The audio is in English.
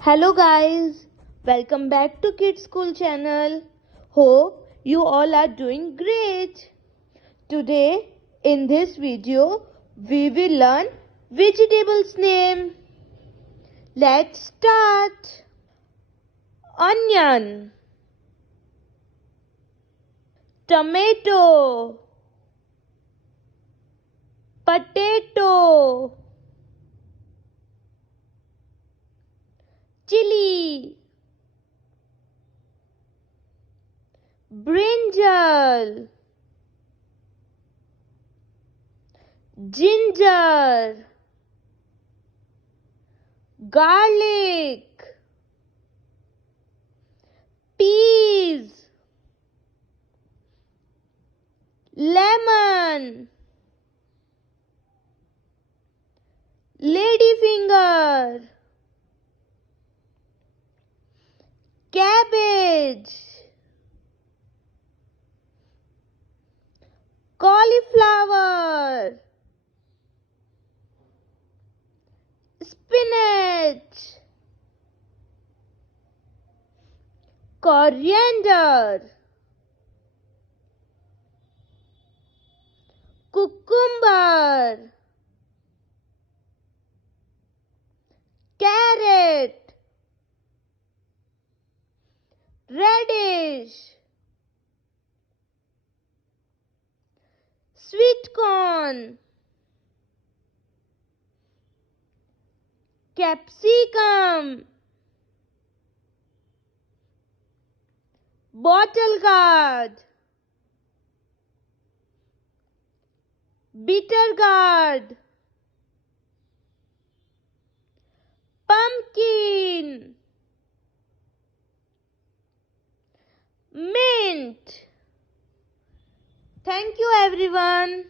Hello guys, welcome back to Kidzschool channel. Hope you all are doing great. Today in this video we will learn vegetables name. Let's start. Onion, tomato, potato, chili, brinjal, ginger, garlic, peas, lemon, ladyfinger, cabbage, cauliflower, spinach, coriander, cucumber, carrot, radish, sweet corn, capsicum, bottle gourd, bitter gourd, pumpkin, mint. Thank you everyone.